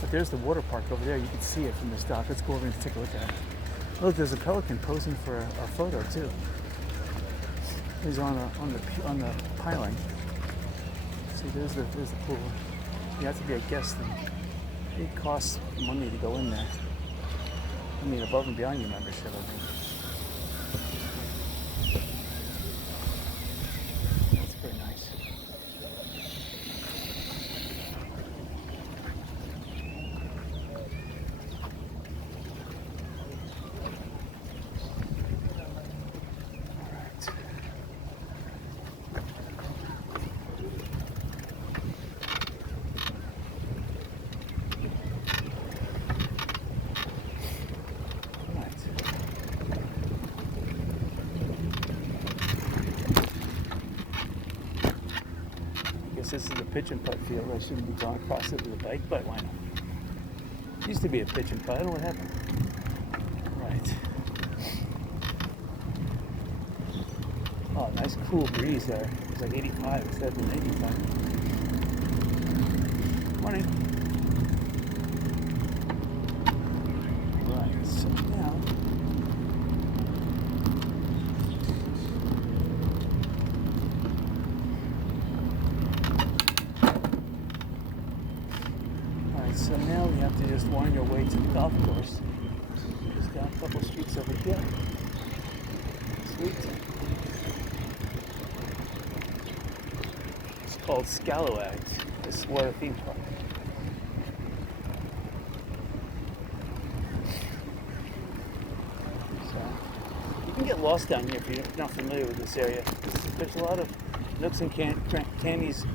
But there's the water park over there. You can see it from this dock. Let's go over and take a look at it. Look, there's a pelican posing for a photo too. He's on the piling. See, there's the pool. You have to be a guest, and it costs money to go in there. I mean, above and beyond your membership, I think. That's pretty nice. This is a pitch and putt field. I shouldn't be going across it with a bike, but why not? It used to be a pitch and putt. I don't know what happened. Right. Oh, nice cool breeze there. It's like 85 instead of 85. Morning. Right, so now So now we have to just wind our way to the golf course. Just got a couple streets over here. Sweet. It's called Scalawags, this water theme park. So you can get lost down here if you're not familiar with this area. There's a lot of nooks and crannies,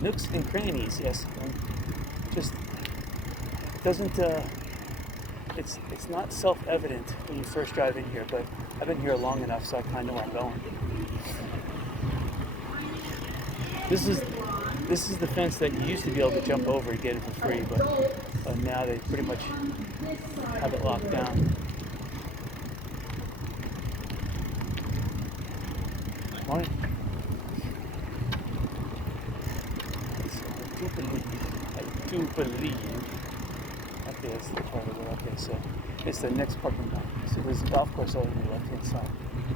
nooks and crannies, yes. Just doesn't it's not self-evident when you first drive in here, but I've been here long enough so I kind of know where I'm going. This is the fence that you used to be able to jump over and get it for free, but now they pretty much have it locked down. Morning. I do believe. Okay, that's the part of it. Okay, so it's the next parking lot. So there's a golf course over on the left-hand side.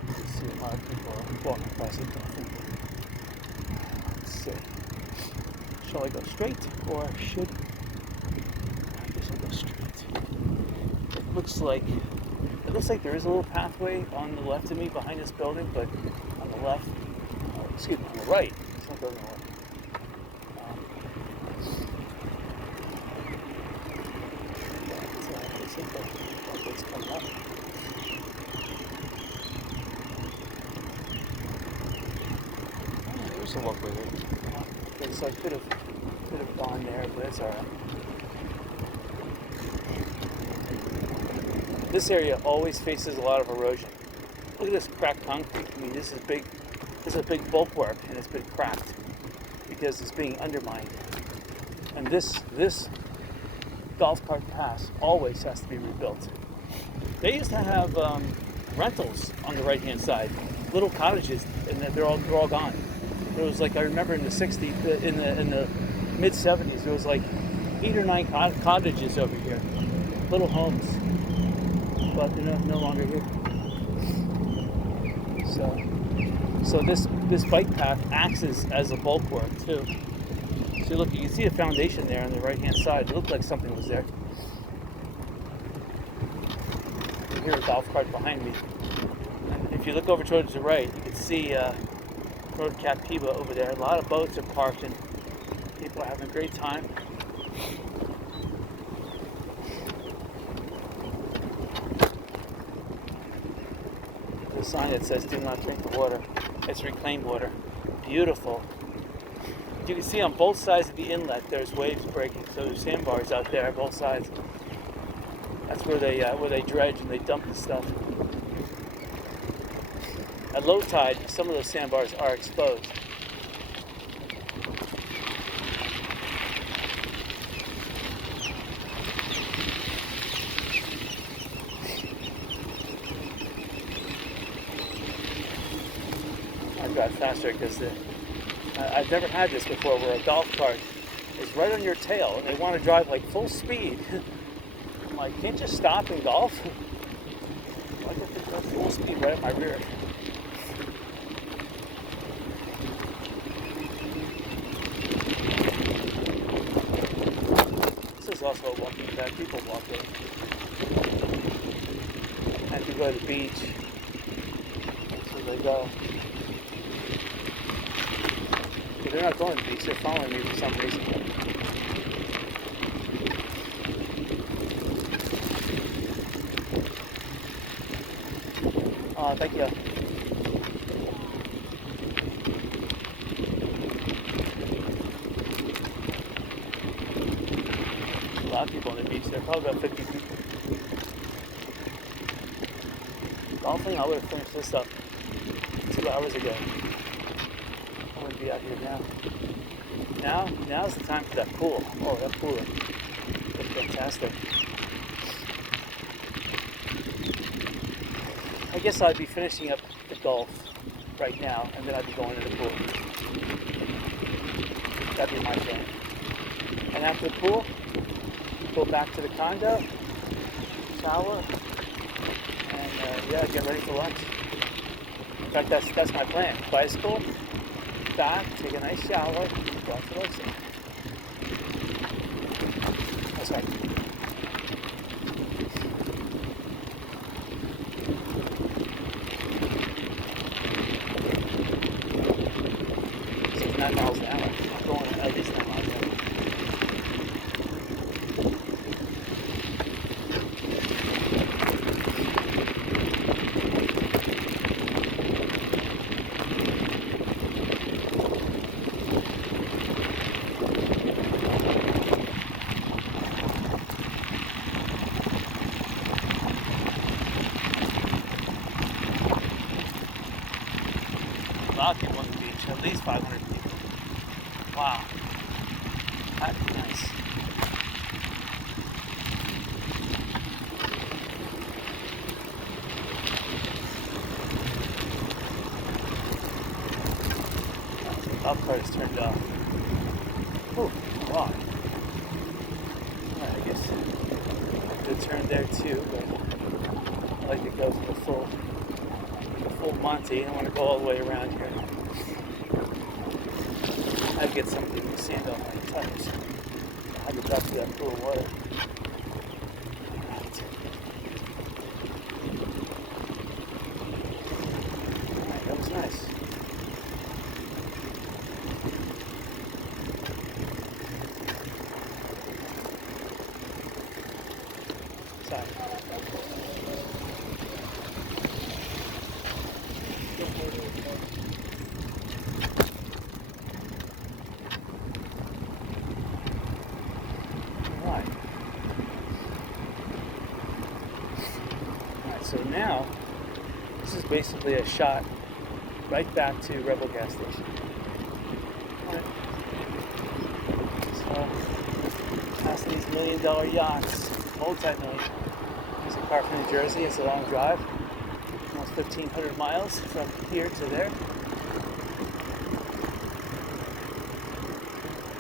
You see a lot of people walking across it. Let's see. Shall I go straight or should I guess I'll go straight? It looks like there is a little pathway on the left of me behind this building, but on the left, excuse me, on the right, it's not going to work. It's coming up. Oh, there's a walkway there. Okay, so I could have gone there, but it's alright. This area always faces a lot of erosion. Look at this cracked concrete. I mean, this is a big bulwark, and it's been cracked because it's being undermined. And this golf cart pass always has to be rebuilt. They used to have rentals on the right-hand side, little cottages, and they're all gone. There was like, I remember in the 60s, in the mid 70s, there was like 8 or 9 cottages over here, little homes, but they're no longer here. So this bike path acts as a bulwark too. So look, you can see a foundation there on the right-hand side. It looked like something was there. You hear a golf cart behind me. And if you look over towards the right, you can see Road Captiva over there. A lot of boats are parked and people are having a great time. The sign that says "Do not drink the water." It's reclaimed water. Beautiful. You can see on both sides of the inlet there's waves breaking, so there's sandbars out there on both sides. That's where they dredge and they dump the stuff. At low tide, some of those sandbars are exposed. I drive faster because I've never had this before where a golf cart is right on your tail, and they want to drive like full speed. I'm like, can't you stop and golf? Why can't they go full speed right at my rear? This is also a walking track. People walk it. And if you go to the beach, that's where they go. But they're not going to the beach. They're following me for some reason. Thank you. A lot of people on the beach. There are probably about 50 people. Golfing, I would have finished this up 2 hours ago. I wouldn't be out here now. Now's the time for that pool. Oh, that pool is fantastic. I guess I'd be finishing up the golf right now, and then I'd be going to the pool. That'd be my plan. And after the pool, go back to the condo, shower, and get ready for lunch. In fact, that's my plan. Bicycle, back, take a nice shower, go out to lunch. That's right. So it's 9 miles an hour. I'm going at least 9 miles an hour. A lot of people on the beach, at least 500 people. Wow, that'd be nice. The golf cart is turned off. Whew, wow. Alright, I guess I could turn there too, but I like to go to the full Monty. I don't want to go all the way around here. I'd get something to sand on my tires. I'll get back to that pool of water. Alright. Alright, that was nice. Sorry. Alright, so now this is basically a shot right back to Rebel gas station. Alright. So past these $1 million yachts, multi-million. There's a car from New Jersey. It's a long drive, almost 1,500 miles from here to there.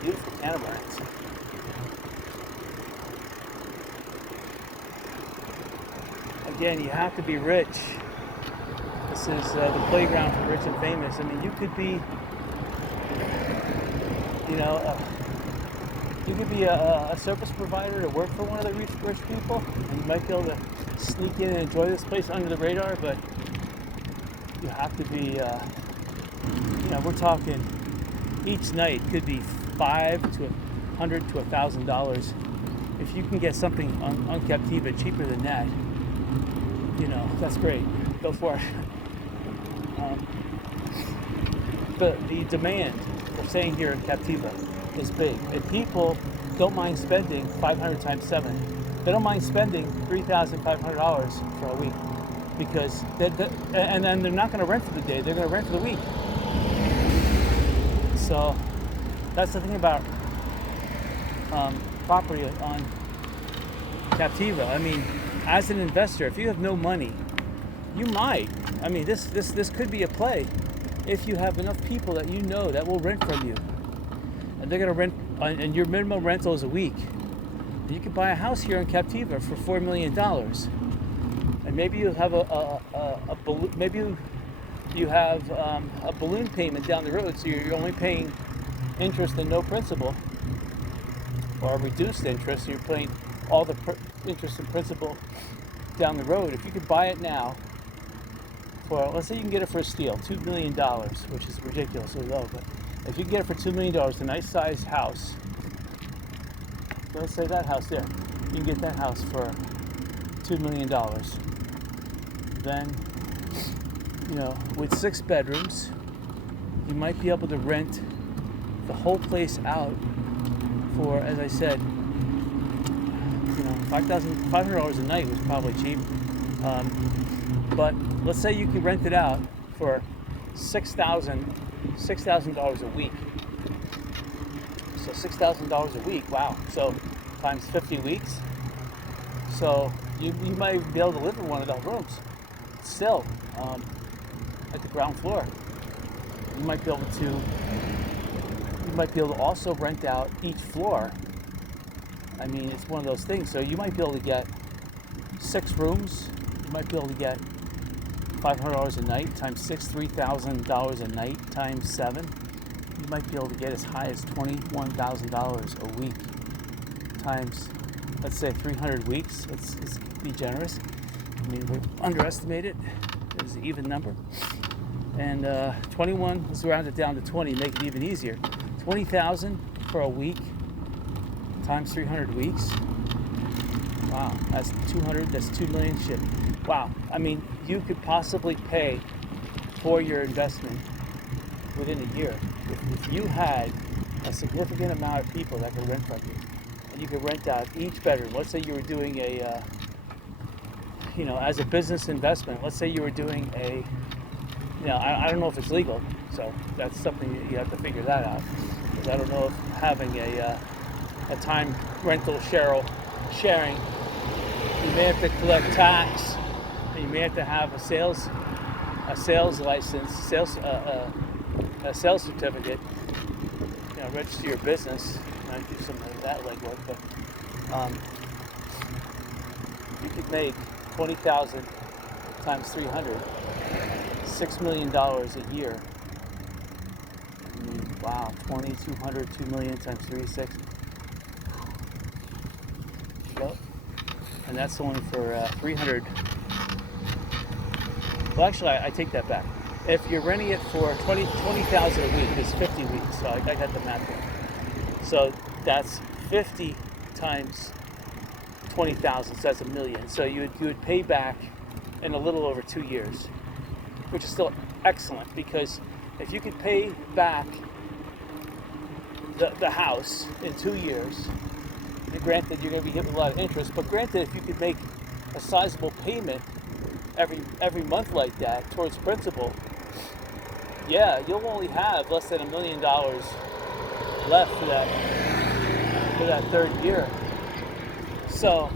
Beautiful catamarans. Again, you have to be rich. This is the playground for rich and famous. I mean, you could be, you could be a service provider to work for one of the rich people, and you might be able to sneak in and enjoy this place under the radar, but you have to be, we're talking each night could be $500 to $100 to $1,000. If you can get something on Captiva cheaper than that, that's great. Go for it. But the demand for staying here in Captiva is big. And people don't mind spending 500 times 7. They don't mind spending $3,500 for a week because and then they're not going to rent for the day. They're going to rent for the week. So that's the thing about property on Captiva. I mean, as an investor, if you have no money, you might. I mean, this could be a play if you have enough people that that will rent from you, and they're going to rent and your minimum rental is a week, you could buy a house here in Captiva for $4 million. And maybe you have a balloon payment down the road, so you're only paying interest and no principal, or reduced interest, so you're paying all the interest and principal down the road. If you could buy it now for, let's say you can get it for a steal, $2 million, which is ridiculously low, but if you can get it for $2 million, a nice sized house, let's say that house there, you can get that house for $2 million. Then, with 6 bedrooms, you might be able to rent the whole place out for, as I said, $500 a night was probably cheap. But let's say you could rent it out for $6,000 a week. So $6,000 a week, wow. So times 50 weeks. So you might be able to live in one of those rooms still, at the ground floor. You might be able to also rent out each floor. I mean, it's one of those things. So you might be able to get 6 rooms. You might be able to get $500 a night times 6, $3,000 a night times 7. You might be able to get as high as $21,000 a week times, let's say, 300 weeks. Let's be generous. I mean, we're underestimated. It's an even number. And 21, let's round it down to 20, make it even easier. 20,000 for a week times 300 weeks. Wow, that's 200, that's 2 million shit. Wow, I mean, you could possibly pay for your investment within a year. If you had a significant amount of people that could rent from you, and you could rent out each bedroom. Let's say you were doing a, as a business investment, let's say you were doing a, I don't know if it's legal, so that's something you have to figure that out. Because I don't know if having a time rental sharing, you may have to collect tax, and you may have to have a sales license, a sales certificate, register your business. I do some of that legwork, but you could make 20,000 times 300, $6 million a year. I mean, wow, 20, 200, 2 million times 3, 6. Yep. And that's only for 300. Well, actually, I take that back. If you're renting it for 20,000 a week, it's 50 weeks. So I got the math there. So that's 50 times 20,000. So that's $1 million. So you would pay back in a little over 2 years, which is still excellent, because if you could pay back the house in 2 years, and granted you're going to be hit with a lot of interest, but granted, if you could make a sizable payment every month like that towards principal, yeah, you'll only have less than $1 million left for that third year. So,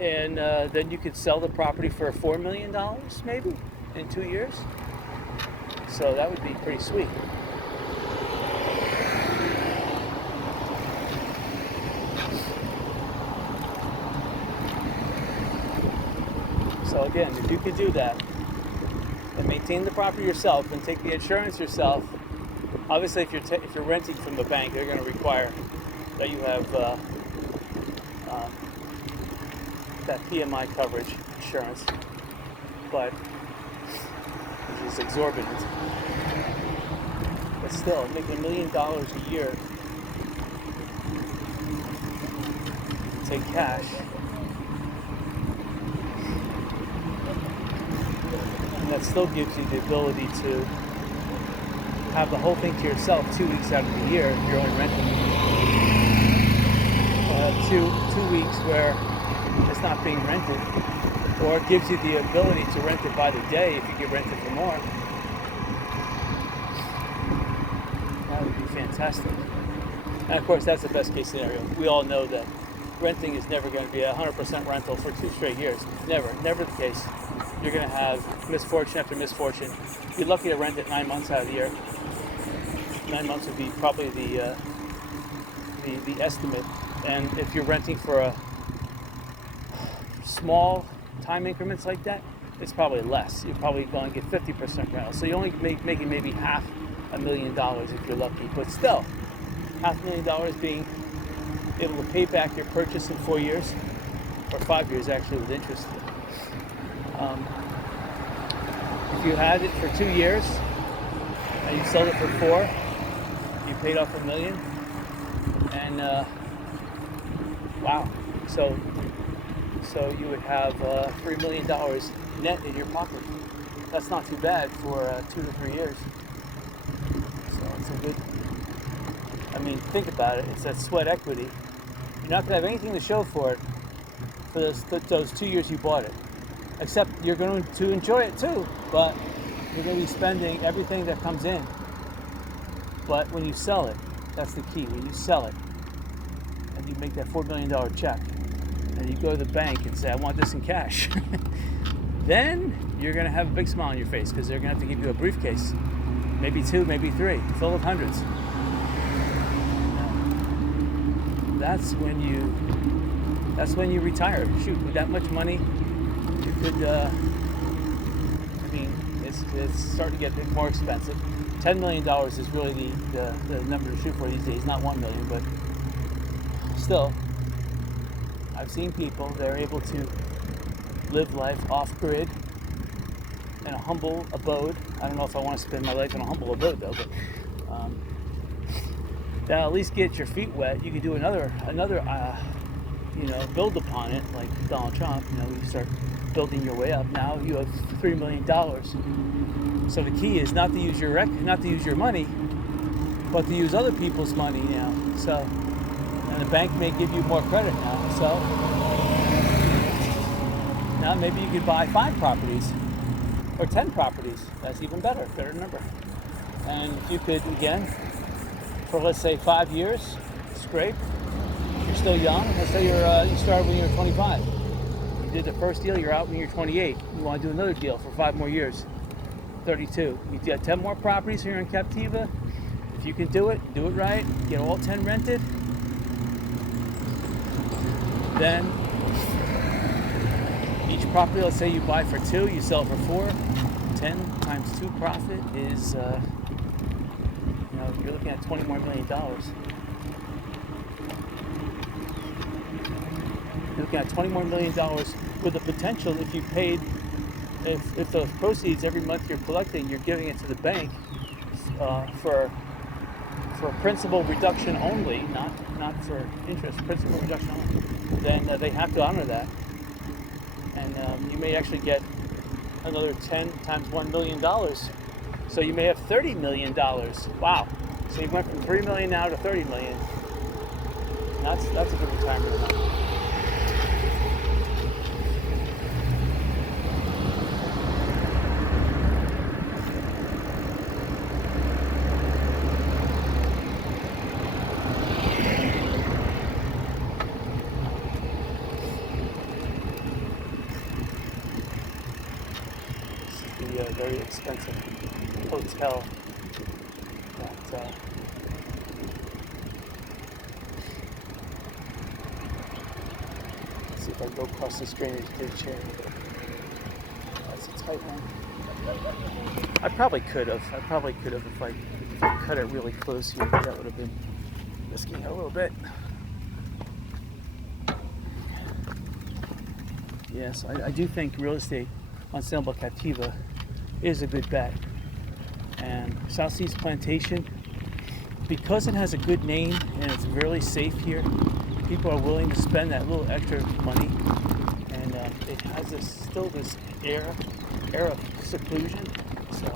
and then you could sell the property for $4 million maybe in 2 years. So that would be pretty sweet. So again, if you could do that and maintain the property yourself and take the insurance yourself, obviously if you're renting from the bank, they're going to require that you have that PMI coverage insurance, but which is exorbitant. But still, making $1 million a year, take cash. And that still gives you the ability to have the whole thing to yourself 2 weeks out of the year if you're only renting. 2 weeks where it's not being rented, or it gives you the ability to rent it by the day if you get rented for more. That would be fantastic. And of course, that's the best case scenario. We all know that renting is never going to be 100% rental for 2 straight years. Never the case. You're going to have misfortune after misfortune. You're lucky to rent it 9 months out of the year. 9 months would be probably the estimate. And if you're renting for a small time increments like that, it's probably less. You're probably going to get 50% rental. So you're only making maybe $500,000 if you're lucky. But still, $500,000 being able to pay back your purchase in 4 years, or 5 years actually with interest. If you had it for 2 years and you sold it for 4, you paid off $1 million. And wow, so you would have $3 million net in your pocket. That's not too bad for 2 to 3 years. So it's a good. I mean, think about it. It's that sweat equity. You're not gonna have anything to show for it for those 2 years you bought it. Except you're going to enjoy it too, but you're going to be spending everything that comes in. But when you sell it, that's the key. When you sell it, and you make that $4 million check, and you go to the bank and say, I want this in cash, then you're going to have a big smile on your face because they're going to have to give you a briefcase. Maybe 2, maybe 3, full of hundreds. That's when you retire. Shoot, with that much money, you could, I mean, it's starting to get a bit more expensive. $10 million is really the number to shoot for these days, not $1 million, but still, I've seen people, they're able to live life off-grid in a humble abode. I don't know if I want to spend my life in a humble abode though, but that'll at least get your feet wet. You can do another build upon it, like Donald Trump. You start building your way up. Now you have $3 million. So the key is not to use your money, but to use other people's money now. So, and the bank may give you more credit now. So now maybe you could buy 5 properties or 10 properties. That's even better number. And if you could, again, for let's say 5 years straight, you're still young. Let's say you started when you were 25. You did the first deal, you're out when you're 28. You want to do another deal for 5 more years, 32. You get 10 more properties here in Captiva. If you can do it right, get all 10 rented, then each property, let's say you buy for 2, you sell for 4, 10 times 2 profit is, you're looking at $20 more million. You're looking at $20 more million with the potential, if you paid, if those proceeds every month you're collecting, you're giving it to the bank for principal reduction only, not for interest, principal reduction only, then they have to honor that. And you may actually get another 10 times $1 million. So you may have $30 million. Wow. So you went from 3 million now to 30 million. That's a good retirement amount. This is the very expensive hotel that let's see if I go across this drainage ditch here. That's a tight one. I probably could have if I cut it really close here, but that would have been risking it a little bit. Yes, I do think real estate on Sanibel Captiva is a good bet. And South Seas Plantation, because it has a good name and it's really safe here, people are willing to spend that little extra money, and it has still this air of seclusion. So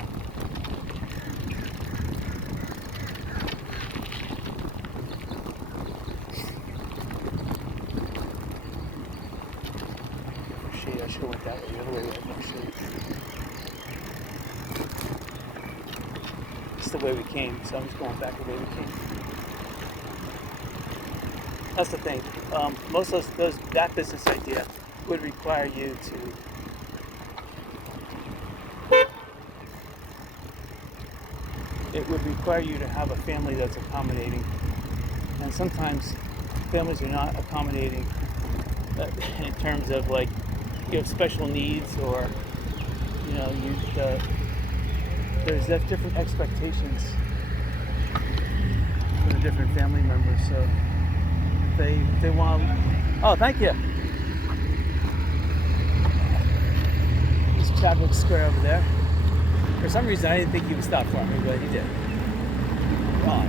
shade, I should have went that way. The other way would have no shade. It's the way we came, so I'm just going back the way we came. That's the thing. Most of that business idea would require you to it would require you to have a family that's accommodating. And sometimes families are not accommodating in terms of like you have special needs, or you know there's different expectations for the different family members. So they want. Oh, thank you. There's Chadwick Square over there. For some reason, I didn't think he would stop for me, but he did. Right.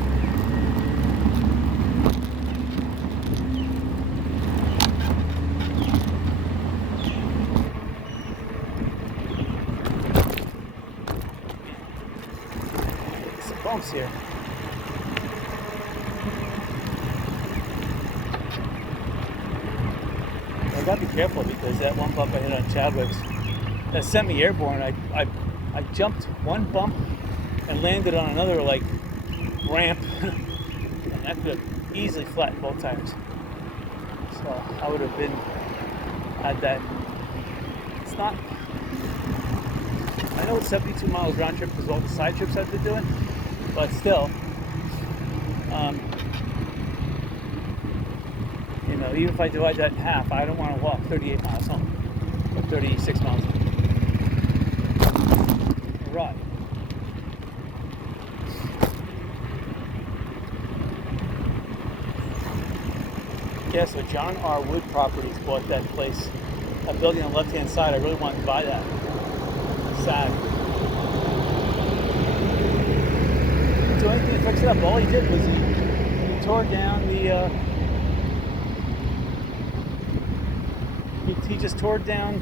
Some bumps here. I gotta be careful because that one bump I hit on Chadwick's that sent me airborne. I jumped one bump and landed on another like ramp, and that could have easily flattened both tires. So I would have had that. It's not. I know it's 72 miles round trip because of all the side trips I've been doing, but still, you know, even if I divide that in half, I don't want to walk 38 miles home or 36 miles home. Right. Yeah, so John R. Wood Properties bought that place, a building on the left-hand side. I really wanted to buy that. Sad. Didn't do anything to fix it up. All he did was he tore down the. He just tore down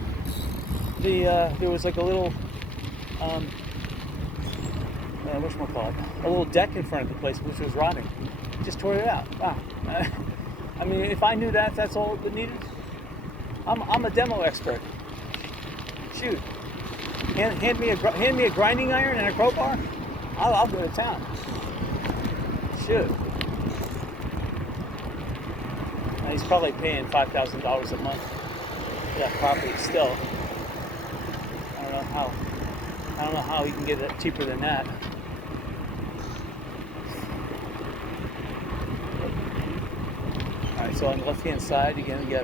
the. There was like a little. Whatchamacallit? A little deck in front of the place, which was rotting. He just tore it out. Wow. I mean, if I knew that, that's all it needed. I'm a demo expert. Shoot, hand me a grinding iron and a crowbar. I'll go to town. Shoot. Now, he's probably paying $5,000 a month for that property still. I don't know how he can get it cheaper than that. Alright, so on the left-hand side, again, you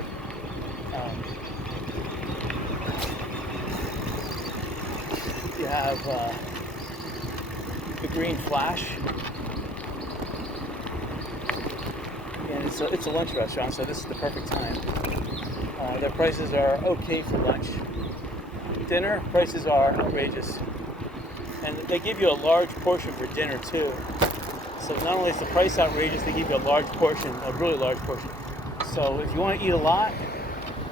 have the green flash. And it's a lunch restaurant, so this is the perfect time. Their prices are okay for lunch. Dinner prices are outrageous. And they give you a large portion for dinner too. So not only is the price outrageous, they give you a large portion, a really large portion. So if you want to eat a lot,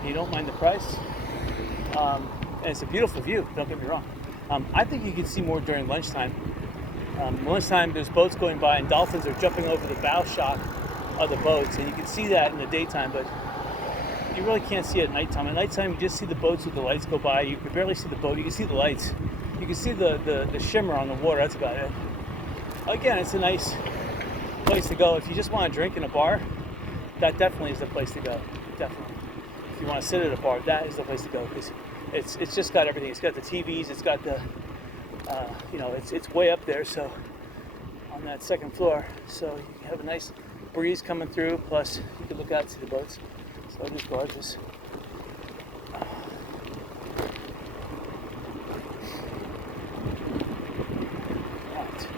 you don't mind the price. And it's a beautiful view, don't get me wrong. I think you can see more during lunchtime. Lunchtime, there's boats going by and dolphins are jumping over the bow shock of the boats, and you can see that in the daytime, but you really can't see it at nighttime. At nighttime, you just see the boats with the lights go by. You can barely see the boat. You can see the lights. You can see the shimmer on the water. That's about it. Again, it's a nice place to go. If you just want to drink in a bar, that definitely is the place to go. Definitely. If you want to sit at a bar, that is the place to go, because it's just got everything. It's got the TVs. It's got the, it's way up there. So on that second floor, so you have a nice breeze coming through. Plus, you can look out and see the boats. So it is gorgeous. Right.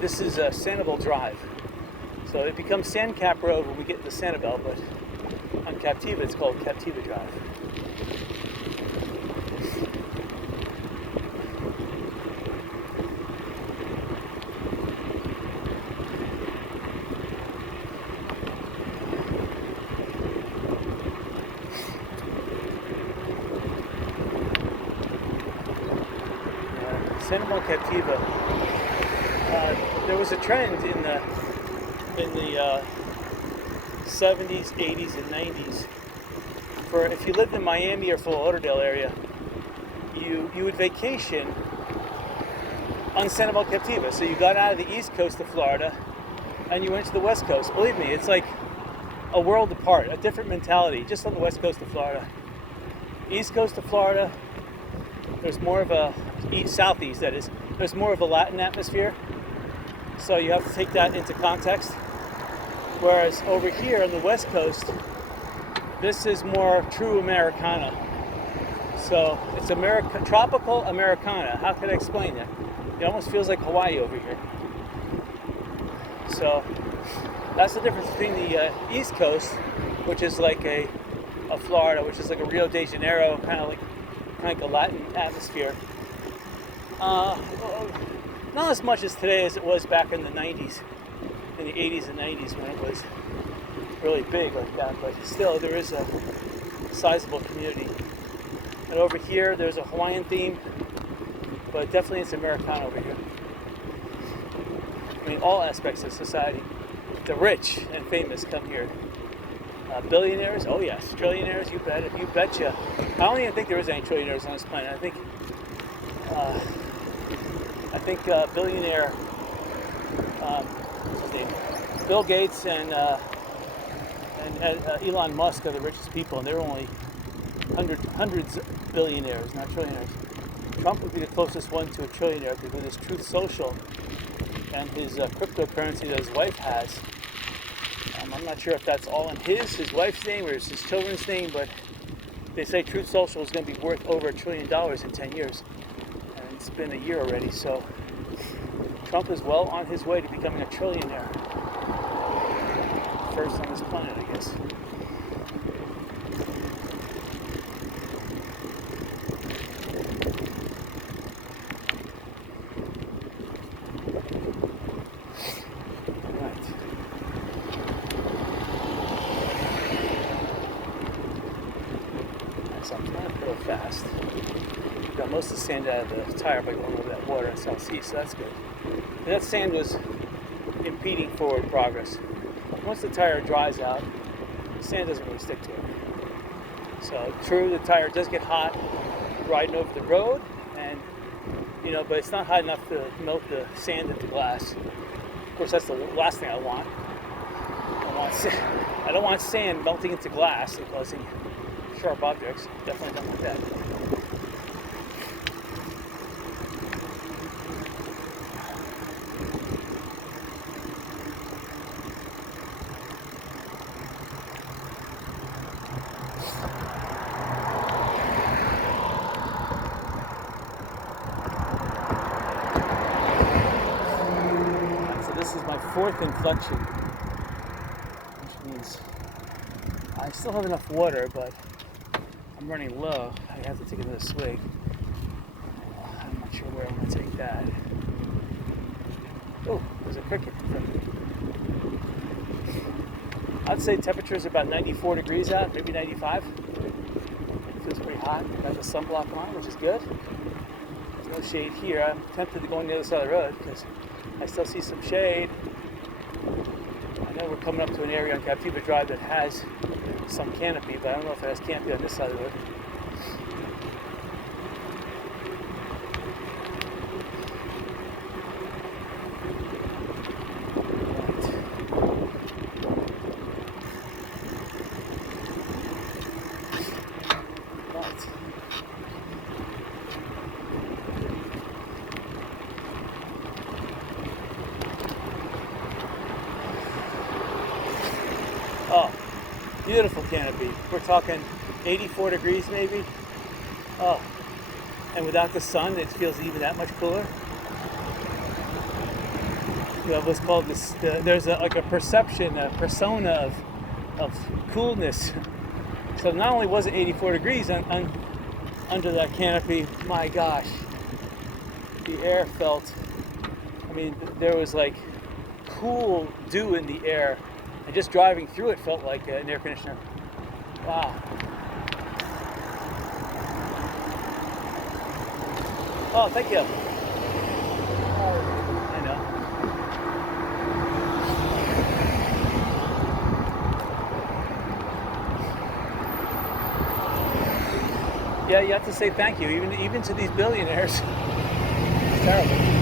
This is Sanibel Drive. So it becomes Sandcap Road when we get to Sanibel, but on Captiva it's called Captiva Drive. Sanibel Captiva. There was a trend in the 70s, 80s, and 90s for if you lived in Miami or Fort Lauderdale area, you would vacation on Sanibel Captiva. So you got out of the east coast of Florida and you went to the west coast. Believe me, it's like a world apart, a different mentality, just on the west coast of Florida. East coast of Florida, there's more of a southeast, that is, there's more of a Latin atmosphere. So you have to take that into context. Whereas over here on the West Coast, this is more true Americana. So it's tropical Americana. How can I explain that? It almost feels like Hawaii over here. So that's the difference between the East Coast, which is like a Florida, which is like a Rio de Janeiro, kind of like a Latin atmosphere. Not as much as today as it was back in the 90s, in the 80s and 90s when it was really big like that, but still there is a sizable community. And over here there's a Hawaiian theme, but definitely it's Americana over here. I mean, all aspects of society. The rich and famous come here. Billionaires, oh yes. Trillionaires, you betcha. I don't even think there is any trillionaires on this planet. I think billionaire, what's his name? Bill Gates and Elon Musk are the richest people, and they're only hundreds of billionaires, not trillionaires. Trump would be the closest one to a trillionaire because with his Truth Social and his cryptocurrency that his wife has. I'm not sure if that's all in his wife's name or his children's name, but they say Truth Social is going to be worth over $1 trillion in 10 years. And it's been a year already, so Trump is well on his way to becoming a trillionaire. First on this planet, I guess. So I'm trying to pedal fast. Got most of the sand out of the tire by going over that water in South Sea, so that's good. And that sand was impeding forward progress. Once the tire dries out, the sand doesn't really stick to it. So true, the tire does get hot riding over the road, and but it's not hot enough to melt the sand into glass. Of course, that's the last thing I want. I don't want sand melting into glass and causing sharp objects. Definitely don't want that. So this is my fourth inflection, which means I still have enough water, but I'm running low. I have to take another swig. I'm not sure where I'm going to take that. Oh, there's a cricket in front of me. I'd say temperatures are about 94 degrees out, maybe 95. It feels pretty hot. Got the sunblock on, which is good. There's no shade here. I'm tempted to go on the other side of the road because I still see some shade. I know we're coming up to an area on Captiva Drive that has some canopy, but I don't know if it has canopy on this side of the road. Right. Oh, beautiful canopy. We're talking 84 degrees maybe. Oh, and without the sun, it feels even that much cooler. You have what's called this. There's a persona of coolness. So not only was it 84 degrees under that canopy, my gosh, the air felt. I mean, there was like cool dew in the air. And just driving through it felt like an air conditioner. Wow. Oh, thank you. I know. Yeah, you have to say thank you, even to these billionaires. It's terrible.